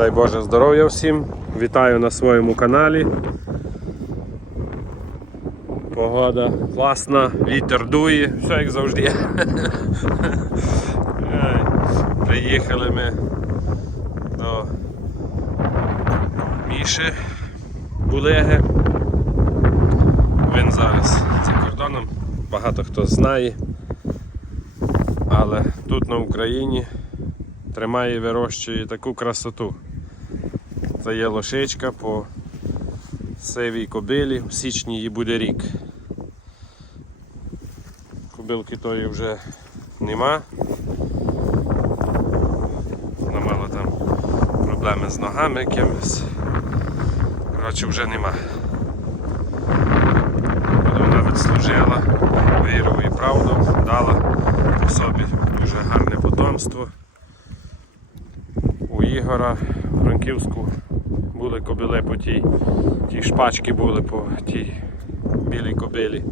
Дай Боже здоров'я всім. Вітаю на своєму каналі. Погода класна, вітер дує, все як завжди. Приїхали ми до Міші Булеги. Він зараз за кордоном, багато хто знає. Але тут на Україні тримає і вирощує таку красоту. Це є лошичка по сивій кобилі, в січні їй буде рік. Кобилки тої вже нема. Вона мала там проблеми з ногами якимись. Коротше, вже нема. Вона відслужила віру і правду, дала по собі дуже гарне потомство. У Ігора Франківську були кобили по тій, ті шпачки були по тій білій кобилі.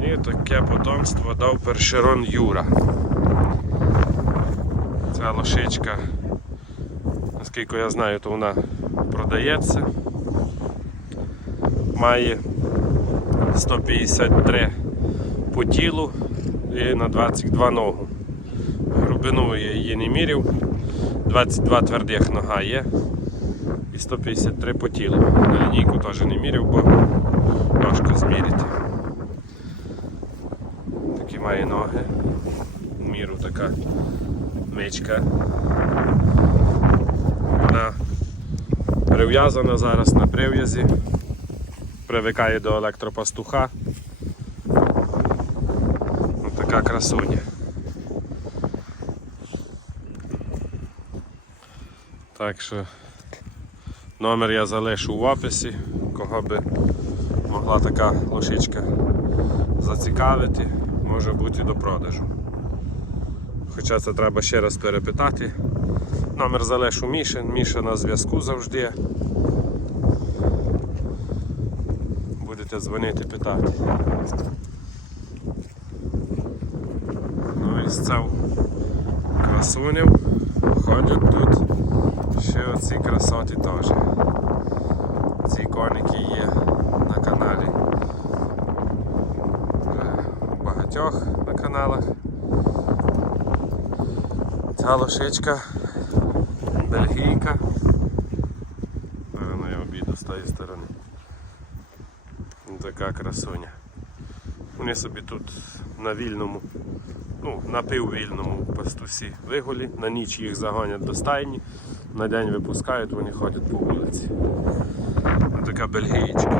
І таке потомство дав першерон Юра. Ця лошичка, наскільки я знаю, то вона продається. Має 153 по тілу і на 22 ногу. Грубину я її не міряв. 22 твердих нога є і 153 по тілу. На лінійку теж не міряв, бо важко зміряти. Такі має ноги. В Міру така мичка. Вона прив'язана зараз на прив'язі. Привикає до електропастуха. Ось така красуня. Так що номер я залишу в описі, кого би могла така лошичка зацікавити, може бути до продажу. Хоча це треба ще раз перепитати. Номер залишу Мішин, Міша на зв'язку завжди. Будете дзвонити, питати. Ну і з цього красунів ходять тут ще оці красоти теж. Ці коники є на каналі. Вже у багатьох на каналах. Ця лошичка бельгійка. Певно я обіду з тої сторони. Така красуня. Вони собі тут на вільному, ну, на піввільному пастусі вигулі, на ніч їх загонять до стайні, на день випускають, вони ходять по вулиці. Ось така бельгієчка.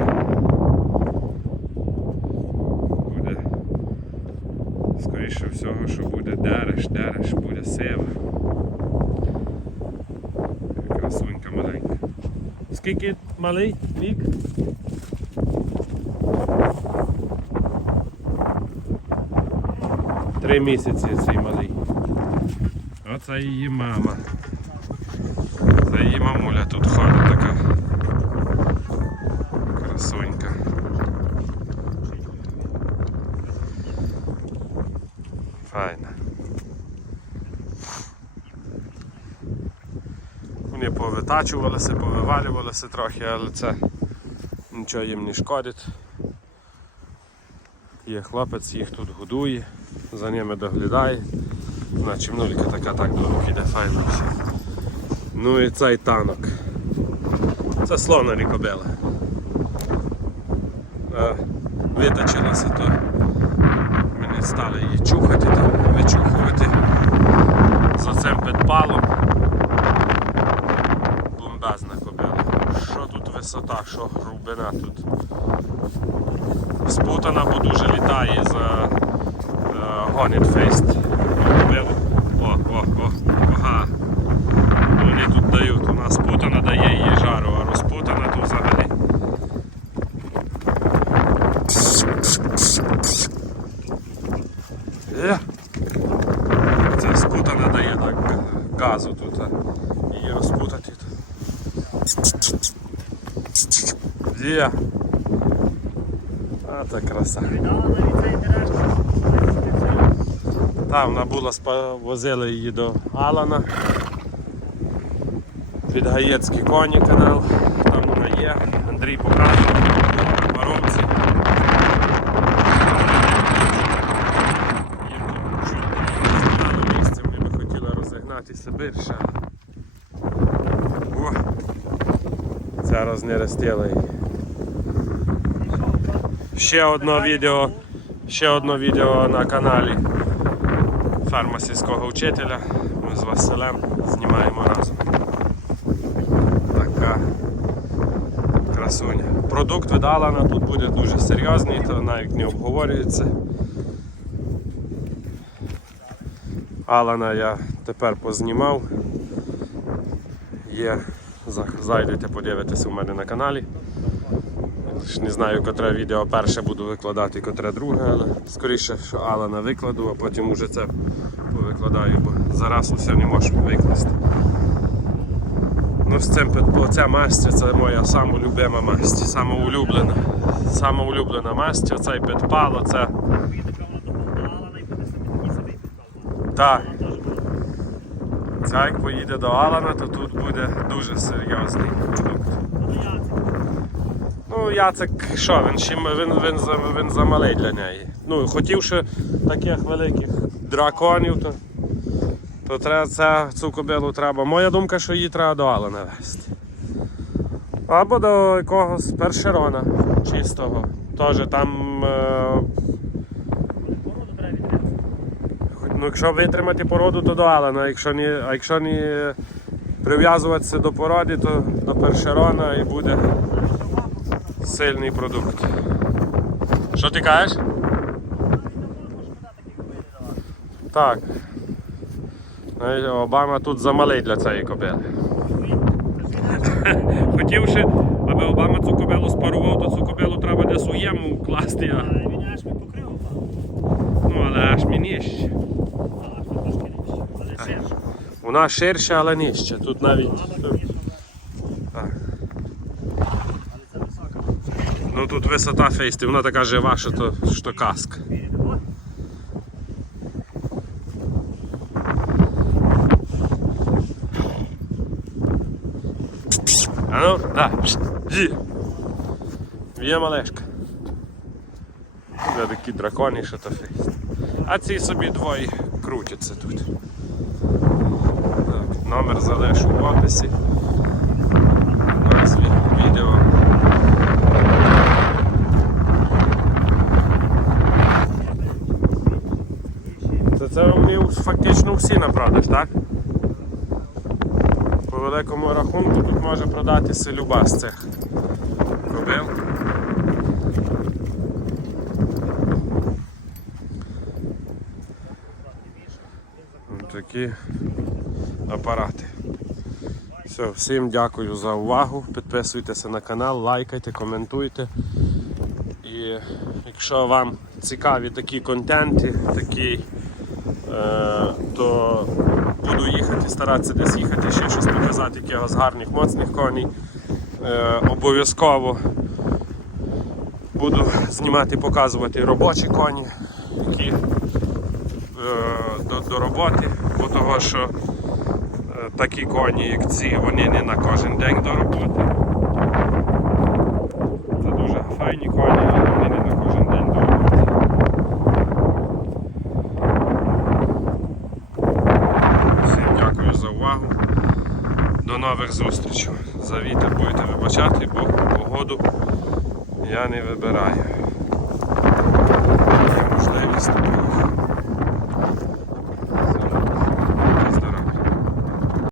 Буде, скоріше всього, що буде дереш, дереш, буде сива. Красунька маленька. Скільки малий вік? Три місяці цей малий. Оце її мама. Це її мамуля тут ходить така. Красунька. Файна. Вони повитачувалися, повивалювалися трохи, але це нічого їм не шкодить. Є хлопець, їх тут годує, за ними доглядає. На чимнулька така так до рук іде файно. Ну і цей танок. Це слона рікобела. Витачилася, то ми не стали її чухати, там, вичухувати за цим підпалом. Бомбезна кобила. Що тут висота, що грубина тут. Спутана, бо дуже літає за гонит фейст. О, о, о, ага. Вони тут дають. У нас спутана дає її жару, а розпутана то взагалі. Це спутана дає так газу тут. Її розпутати. Є. А та краса. Там вона була, возили її до Алана. Підгаєцькі коні канал. Там вона є. Андрій показує. Не стало вони би хотіли розігнати Сибир ще. О! Це рознерестила її. Ще одне відео. Ще одне відео на каналі ферма сільського вчителя. Ми з Василем знімаємо разом. Така красуня. Продукт від Алана тут буде дуже серйозний, то навіть не обговорюється. Алана я тепер познімав. Є, зайдете, подивитесь у мене на каналі. Не знаю, котре відео перше буду викладати, котре друге, але скоріше, що Алана викладу, а потім уже це повикладаю, бо зараз усе не можу викласти. Ну, з цим під- ця мастя це моя сама любима мастя, сама улюблена. Сама улюблена мастя, цей підпало, це так. Це як поїде до Алана, то тут буде дуже серйозний продукт. Ну, Яцек, що, він, ще, він, він, він замалий для неї. Ну, хотівши таких великих драконів, то, то треба, це, цю кобилу треба. Моя думка, що її треба до Алана вести. Або до якогось першерона чистого. Теж там. Е, ну, якщо витримати породу, то до Алана. Якщо не, а якщо не прив'язуватися до породи, то до першерона і буде сильний продукт. Що ти кажеш? Так. Обама тут замалий для цієї кобили. Хотівши, аби Обама цю кобилу спарував, то цю кобилу треба десь у єму вкласти, а Він аж ми покрив, ну але аж мені нижче. Але. Вона ширша, але нижче. Тут навіть. Баба більше, Так. але це висока. Ну тут висота фейсти, вона така жива, що то що каска. О, А ну, да. Ді. Є малешка. Це такі дракони, що то фейст. А ці собі двоє крутяться тут. Так, номер залишу в описі. В назві відео. Це, це вони фактично всі на продаж, так? По великому рахунку тут може продатися люба з цих кобил. Такі апарати. Все, всім дякую за увагу. Підписуйтеся на канал, лайкайте, коментуйте. І якщо вам цікаві такі контенти, такі, е, то буду їхати, старатися десь їхати, ще щось показати, якихось гарних, моцних коней. Е, обов'язково буду знімати, показувати робочі коні, які е, до, до роботи, бо того, що е, такі коні, як ці, вони не на кожен день до роботи. Це дуже файні коні, увагу. До нових зустрічей. За вітер будете вибачати, бо погоду я не вибираю. Є можливість.